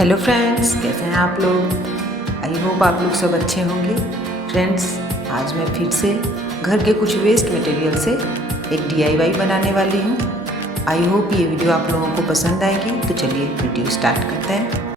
Hello friends, कैसे हैं आप लोग। आई होप आप लोग सब अच्छे होंगे। फ्रेंड्स, आज मैं फिर से घर के कुछ वेस्ट मटेरियल से एक DIY बनाने वाली हूँ। आई होप ये वीडियो आप लोगों को पसंद आएगी। तो चलिए वीडियो स्टार्ट करते हैं।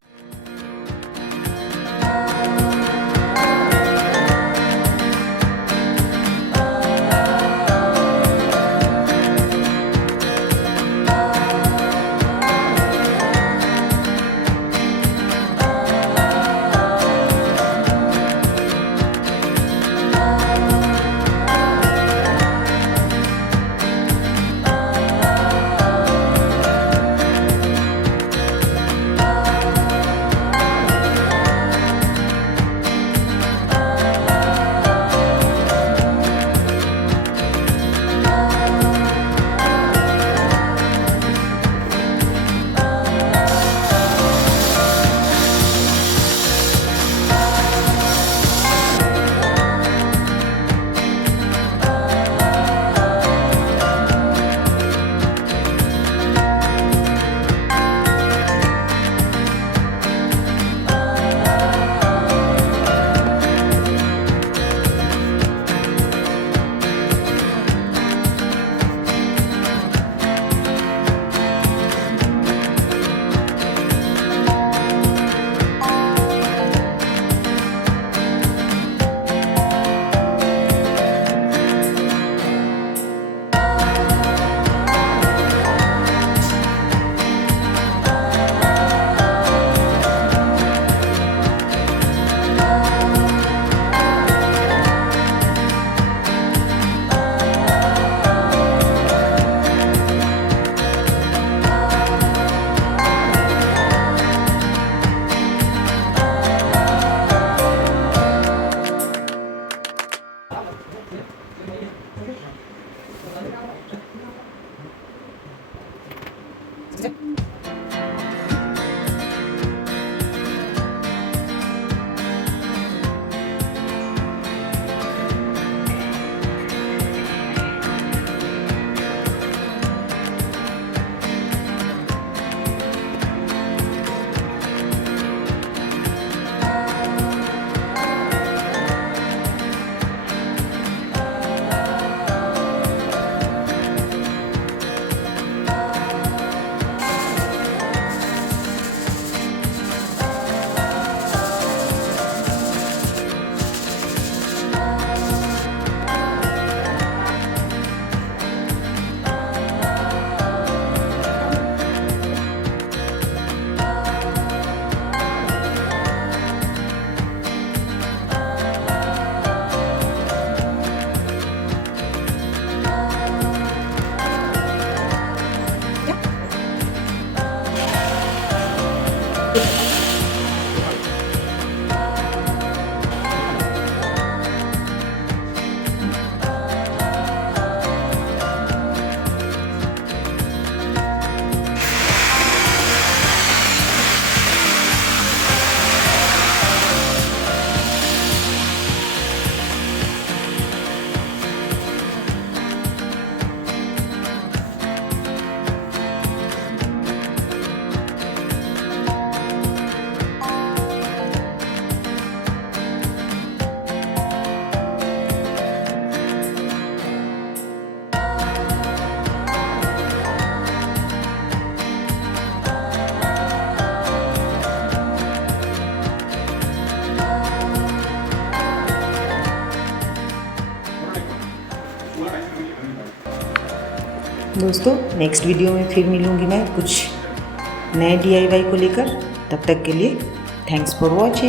दोस्तों, नेक्स्ट वीडियो में फिर मिलूँगी मैं कुछ नए DIY को लेकर। तब तक के लिए थैंक्स फॉर वॉचिंग।